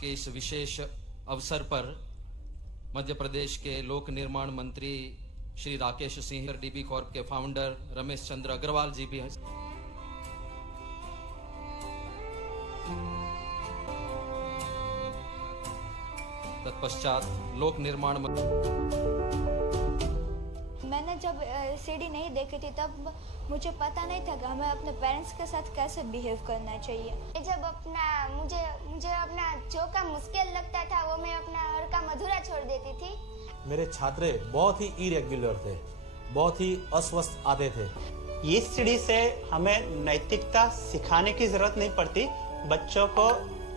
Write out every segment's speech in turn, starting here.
के इस विशेष अवसर पर मध्य प्रदेश के लोक निर्माण मंत्री श्री राकेश सिंह, डीबी कॉर्प के फाउंडर रमेश चंद्र अग्रवाल जी भी हैं। तत्पश्चात लोक निर्माण मैंने जब सीडी नहीं देखी थी तब मुझे पता नहीं था कि हमें अपने पेरेंट्स के साथ कैसे बिहेव करना चाहिए। जब मुझे अपना जो काम मुश्किल लगता था वो मैं अपना हर काम अधूरा छोड़ देती थी। मेरे छात्र बहुत ही इरेगुलर थे, बहुत ही अस्वस्थ आते थे। इस सीढ़ी से हमें नैतिकता सिखाने की जरूरत नहीं पड़ती, बच्चों को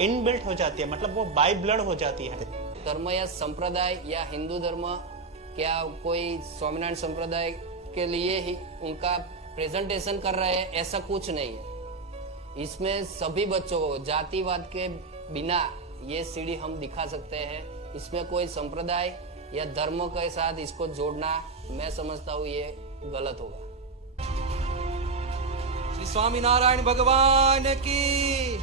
इनबिल्ट हो जाती है, मतलब वो बाय ब्लड हो जाती है। धर्म या संप्रदाय या हिंदू धर्म क्या कोई स्वामीनारायण संप्रदाय के लिए ही उनका प्रेजेंटेशन कर रहे हैं, ऐसा कुछ नहीं है। इसमें सभी बच्चों को जातिवाद के बिना ये सीढ़ी हम दिखा सकते हैं। इसमें कोई संप्रदाय या धर्म के साथ इसको जोड़ना मैं समझता हूँ ये गलत होगा। श्री स्वामीनारायण भगवान की।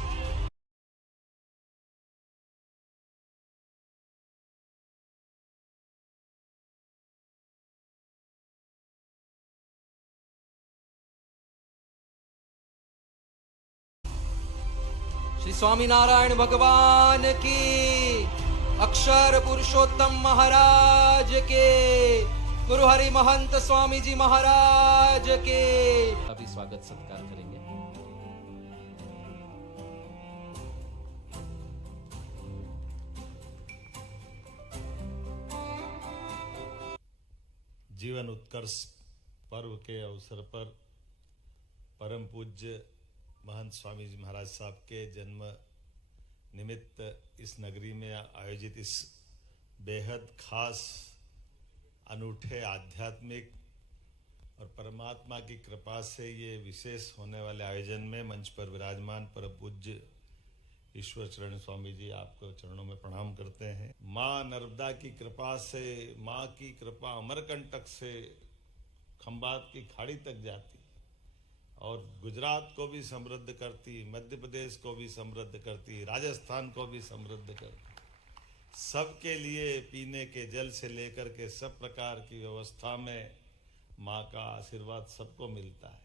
श्री स्वामीनारायण भगवान की। अक्षर पुरुषोत्तम महाराज के, गुरु हरि महंत स्वामी जी महाराज के अभी स्वागत सत्कार करेंगे। जीवन उत्कर्ष पर्व के अवसर पर परम पूज्य महंत स्वामी जी महाराज साहब के जन्म निमित्त इस नगरी में आयोजित इस बेहद खास, अनूठे, आध्यात्मिक और परमात्मा की कृपा से ये विशेष होने वाले आयोजन में मंच पर विराजमान परम पूज्य ईश्वर चरण स्वामी जी, आपको चरणों में प्रणाम करते हैं। माँ नर्मदा की कृपा से, माँ की कृपा अमरकंटक से खंबात की खाड़ी तक जाती और गुजरात को भी समृद्ध करती, मध्य प्रदेश को भी समृद्ध करती, राजस्थान को भी समृद्ध करती। सबके लिए पीने के जल से लेकर के सब प्रकार की व्यवस्था में माँ का आशीर्वाद सबको मिलता है।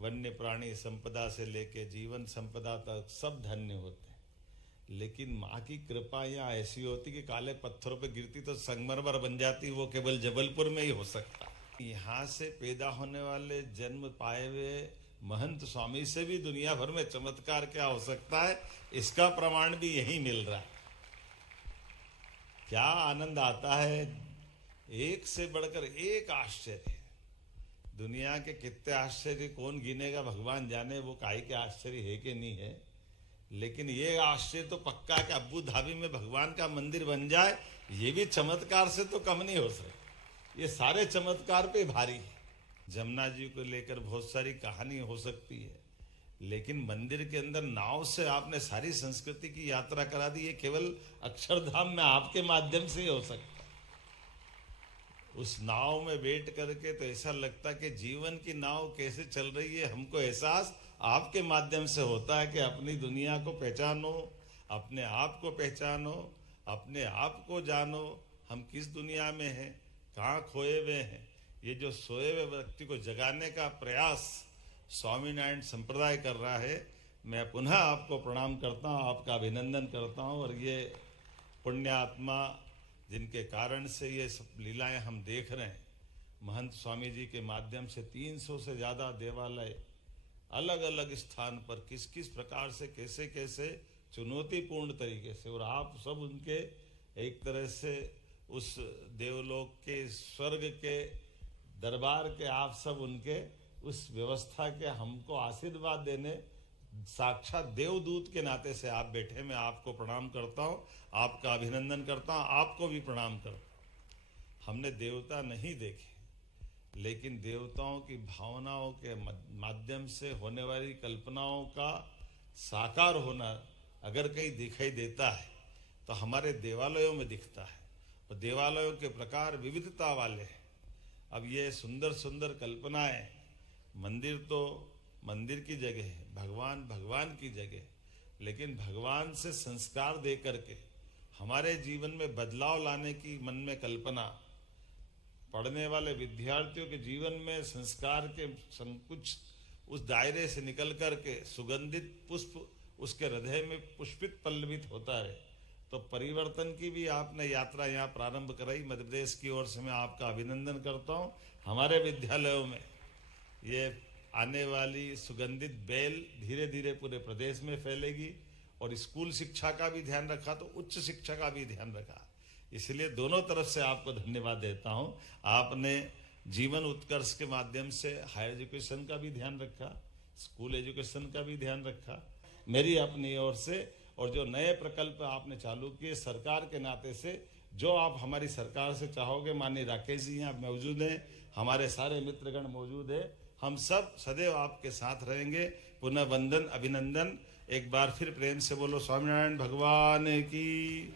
वन्य प्राणी संपदा से लेके जीवन संपदा तक सब धन्य होते हैं, लेकिन माँ की कृपा यहाँ ऐसी होती कि काले पत्थरों पे गिरती तो संगमरमर बन जाती, वो केवल जबलपुर में ही हो सकता। यहाँ से पैदा होने वाले जन्म पाए हुए महंत स्वामी से भी दुनिया भर में चमत्कार क्या हो सकता है, इसका प्रमाण भी यही मिल रहा है। क्या आनंद आता है, एक से बढ़कर एक आश्चर्य। दुनिया के कितने आश्चर्य कौन गिनेगा, भगवान जाने वो काहे के आश्चर्य है कि नहीं है, लेकिन ये आश्चर्य तो पक्का कि अब्बू धाबी में भगवान का मंदिर बन जाए, ये भी चमत्कार से तो कम नहीं हो सकता। ये सारे चमत्कार पे भारी है। जमुना जी को लेकर बहुत सारी कहानी हो सकती है, लेकिन मंदिर के अंदर नाव से आपने सारी संस्कृति की यात्रा करा दी, ये केवल अक्षरधाम में आपके माध्यम से ही हो सकता है। उस नाव में बैठ करके तो ऐसा लगता कि जीवन की नाव कैसे चल रही है, हमको एहसास आपके माध्यम से होता है कि अपनी दुनिया को पहचानो, अपने आप को पहचानो, अपने आप को जानो, हम किस दुनिया में हैं, कहाँ खोए हुए हैं। ये जो सोए हुए व्यक्ति को जगाने का प्रयास स्वामीनारायण संप्रदाय कर रहा है, मैं पुनः आपको प्रणाम करता हूँ, आपका अभिनंदन करता हूँ। और ये पुण्य आत्मा जिनके कारण से ये सब लीलाएं हम देख रहे हैं, महंत स्वामी जी के माध्यम से 300 से ज़्यादा देवालय अलग अलग स्थान पर किस किस प्रकार से कैसे कैसे चुनौतीपूर्ण तरीके से, और आप सब उनके एक तरह से उस देवलोक के स्वर्ग के दरबार के, आप सब उनके उस व्यवस्था के हमको आशीर्वाद देने साक्षात देवदूत के नाते से आप बैठे, मैं आपको प्रणाम करता हूँ, आपका अभिनंदन करता हूँ, आपको भी प्रणाम करता हूँ। हमने देवता नहीं देखे, लेकिन देवताओं की भावनाओं के माध्यम से होने वाली कल्पनाओं का साकार होना अगर कहीं दिखाई देता है तो हमारे देवालयों में दिखता है। और देवालयों के प्रकार विविधता वाले हैं। अब ये सुंदर सुंदर कल्पनाएं, मंदिर तो मंदिर की जगह है, भगवान भगवान की जगह, लेकिन भगवान से संस्कार दे करके हमारे जीवन में बदलाव लाने की मन में कल्पना, पढ़ने वाले विद्यार्थियों के जीवन में संस्कार के संकुच उस दायरे से निकल करके सुगंधित पुष्प उसके हृदय में पुष्पित पल्लवित होता है, तो परिवर्तन की भी आपने यात्रा यहाँ प्रारंभ कराई। मध्य प्रदेश की ओर से मैं आपका अभिनंदन करता हूँ। हमारे विद्यालयों में ये आने वाली सुगंधित बेल धीरे धीरे पूरे प्रदेश में फैलेगी, और स्कूल शिक्षा का भी ध्यान रखा तो उच्च शिक्षा का भी ध्यान रखा, इसलिए दोनों तरफ से आपको धन्यवाद देता हूं। आपने जीवन उत्कर्ष के माध्यम से हायर एजुकेशन का भी ध्यान रखा, स्कूल एजुकेशन का भी ध्यान रखा। मेरी अपनी ओर से और जो नए प्रकल्प आपने चालू किए सरकार के नाते से, जो आप हमारी सरकार से चाहोगे, माननीय राकेश जी यहाँ मौजूद हैं, हमारे सारे मित्रगण मौजूद है, हम सब सदैव आपके साथ रहेंगे। पुनः वंदन, अभिनंदन। एक बार फिर प्रेम से बोलो स्वामीनारायण भगवान की।